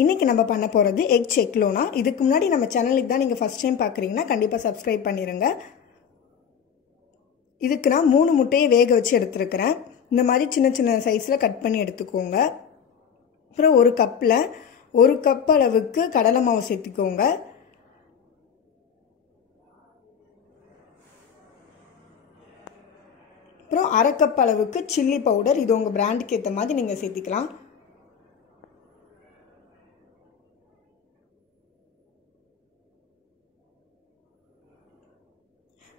இன்றைக்கி நம்ம பண்ண போகிறது எக் செக்லோனா. இதுக்கு முன்னாடி நம்ம சேனலுக்கு தான் நீங்கள் ஃபஸ்ட் டைம் பார்க்குறீங்கன்னா கண்டிப்பாக சப்ஸ்கிரைப் பண்ணிடுங்க. இதுக்கு நான் 3 முட்டையை வேக வச்சு எடுத்துருக்கிறேன். இந்த மாதிரி சின்ன சின்ன சைஸில் கட் பண்ணி எடுத்துக்கோங்க. அப்புறம் ஒரு கப்பில் 1 கப் அளவுக்கு கடலை மாவு சேர்த்துக்கோங்க. அப்புறம் 1/2 கப் அளவுக்கு சில்லி பவுடர், இது உங்கள் பிராண்டுக்கு ஏற்ற மாதிரி நீங்கள் சேர்த்திக்கலாம்.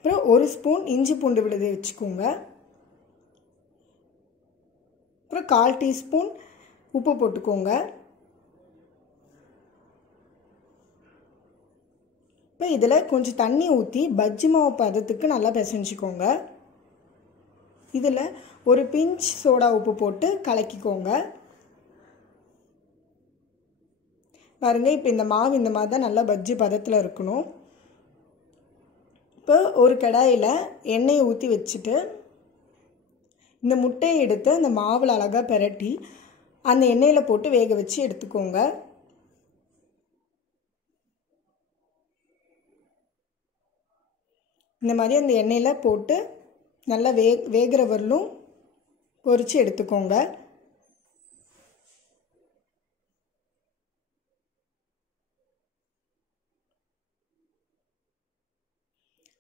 அப்புறம் 1 ஸ்பூன் இஞ்சி பூண்டு விழுது வச்சுக்கோங்க. அப்புறம் 1/4 டீஸ்பூன் உப்பு போட்டுக்கோங்க. இப்போ இதில் கொஞ்சம் தண்ணி ஊற்றி பஜ்ஜி மாவு பதத்துக்கு நல்லா பிசைஞ்சிக்கோங்க. இதில் ஒரு பிஞ்ச் சோடா உப்பு போட்டு கலக்கிக்கோங்க. பாருங்கள், இப்போ இந்த மாவு இந்த மாதிரி தான் நல்லா பஜ்ஜி பதத்தில் இருக்கணும். இப்போ ஒரு கடாயில் எண்ணெயை ஊற்றி வச்சுட்டு இந்த முட்டையை எடுத்து அந்த மாவில் அழகாக பிரட்டி அந்த எண்ணெயில் போட்டு வேக வச்சு எடுத்துக்கோங்க. இந்த மாதிரி அந்த எண்ணெயில் போட்டு நல்லா வேகிற வரலும் பொரித்து எடுத்துக்கோங்க.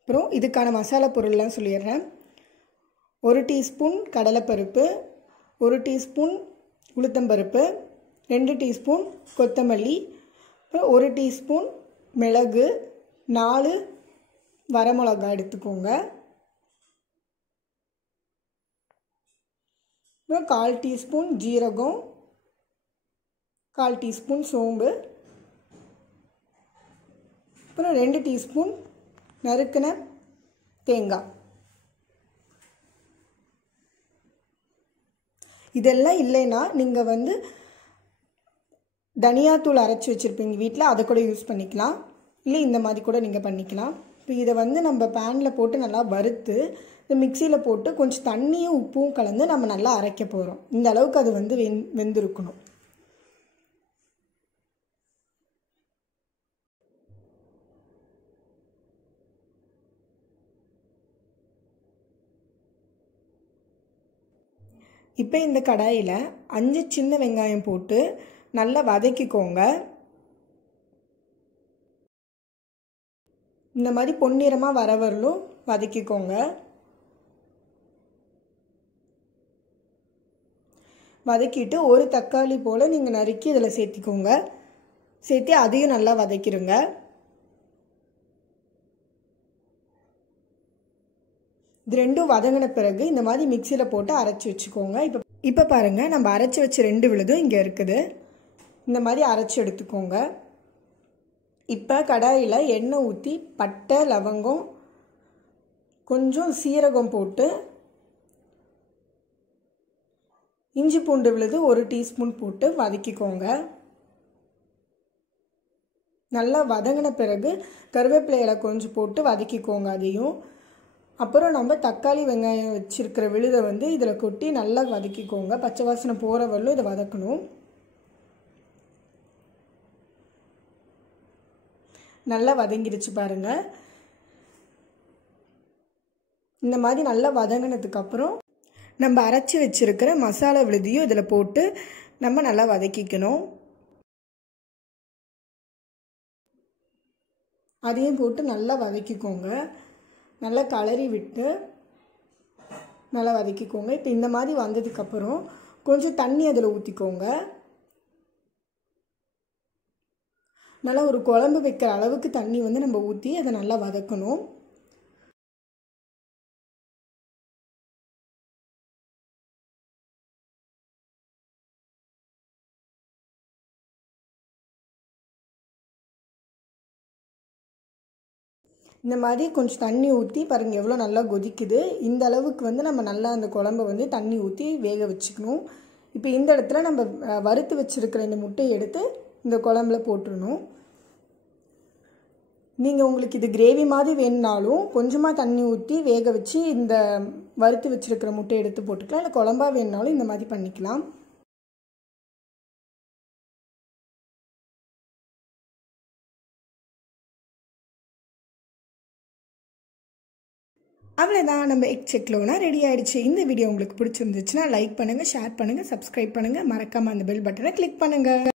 அப்புறம் இதுக்கான மசாலா பொருள்லாம் சொல்லிடுறேன். 1 டீஸ்பூன் கடலைப்பருப்பு, 1 டீஸ்பூன் உளுத்தம்பருப்பு, 2 டீஸ்பூன் கொத்தமல்லி, அப்புறம் 1 டீஸ்பூன் மிளகு, 4 வரமிளகா எடுத்துக்கோங்க. அப்புறம் 1/4 டீஸ்பூன் ஜீரகம், 1/4 டீஸ்பூன் சோம்பு, அப்புறம் 2 டீஸ்பூன் நறுக்கின தேங்காய். இதெல்லாம் இல்லைன்னா நீங்கள் தனியாத்தூள் அரைச்சி வச்சுருப்பீங்க வீட்டில், அதை கூட யூஸ் பண்ணிக்கலாம். இல்லை இந்த மாதிரி கூட நீங்கள் பண்ணிக்கலாம். இப்போ இதை நம்ம பேனில் போட்டு நல்லா வறுத்து மிக்சியில் போட்டு கொஞ்சம் தண்ணியும் உப்பும் கலந்து நம்ம நல்லா அரைக்க போகிறோம். இந்த அளவுக்கு அது வெந்திருக்கணும். இப்போ இந்த கடாயில் 5 சின்ன வெங்காயம் போட்டு நல்லா வதக்கிக்கோங்க. இந்த மாதிரி பொன்னிறமாக வர வரலும் வதக்கிக்கோங்க. வதக்கிட்டு ஒரு தக்காளி போல் நீங்கள் நறுக்கி இதில் சேர்த்திக்கோங்க. சேர்த்து அதையும் நல்லா வதக்கிடுங்க. இது ரெண்டும் வதங்கின பிறகு இந்த மாதிரி மிக்சியில் போட்டு அரைச்சி வச்சுக்கோங்க. இப்போ பாருங்கள், நம்ம அரைச்சி வச்ச 2 விழுதும் இங்கே இருக்குது. இந்த மாதிரி அரைச்சி எடுத்துக்கோங்க. இப்போ கடாயில் எண்ணெய் ஊற்றி பட்டை, லவங்கம், கொஞ்சம் சீரகம் போட்டு இஞ்சி பூண்டு விழுது 1 டீஸ்பூன் போட்டு வதக்கிக்கோங்க. நல்லா வதங்கின பிறகு கருவேப்பிலையில கொஞ்சம் போட்டு வதக்கிக்கோங்க அதையும். அப்புறம் நம்ம தக்காளி வெங்காயம் வச்சுருக்கிற விழுதை இதில் கொட்டி நல்லா வதக்கிக்கோங்க. பச்சை வாசனை போகிற வரலும் இதை வதக்கணும். நல்லா வதங்கிடுச்சு பாருங்கள். இந்த மாதிரி நல்லா வதங்கினதுக்கப்புறம் நம்ம அரைச்சி வச்சுருக்கிற மசாலா விழுதியும் இதில் போட்டு நம்ம நல்லா வதக்கிக்கணும். அதையும் போட்டு நல்லா வதக்கிக்கோங்க. நல்லா கலரி விட்டு நல்லா வதக்கிக்கோங்க. இப்போ இந்த மாதிரி வந்ததுக்கப்புறம் கொஞ்சம் தண்ணி அதில் ஊற்றிக்கோங்க. நல்லா ஒரு குழம்பு வைக்கிற அளவுக்கு தண்ணி நம்ம ஊற்றி அதை நல்லா வதக்கணும். இந்த மாதிரி கொஞ்சம் தண்ணி ஊற்றி பாருங்கள் எவ்வளோ நல்லா கொதிக்குது. இந்த அளவுக்கு நம்ம நல்லா அந்த குழம்பை தண்ணி ஊற்றி வேக வச்சுக்கணும். இப்போ இந்த இடத்துல நம்ம வறுத்து வச்சுருக்கிற இந்த முட்டையை எடுத்து இந்த குழம்புல போட்டுடணும். நீங்கள் உங்களுக்கு இது கிரேவி மாதிரி வேணுனாலும் கொஞ்சமாக தண்ணி ஊற்றி வேக வச்சு இந்த வறுத்து வச்சுருக்கிற முட்டையை எடுத்து போட்டுக்கலாம். இல்லை குழம்பா வேணுனாலும் இந்த மாதிரி பண்ணிக்கலாம். அவ்வளோதான், நம்ம எக் செக்லோனா ரெடி ஆகிடுச்சு. இந்த வீடியோ உங்களுக்கு பிடிச்சிருந்துச்சுன்னா லைக் பண்ணுங்கள், ஷேர் பண்ணுங்கள், சப்ஸ்கிரைப் பண்ணுங்கள், மறக்காமல் அந்த பெல் பட்டனை கிளிக் பண்ணுங்கள்.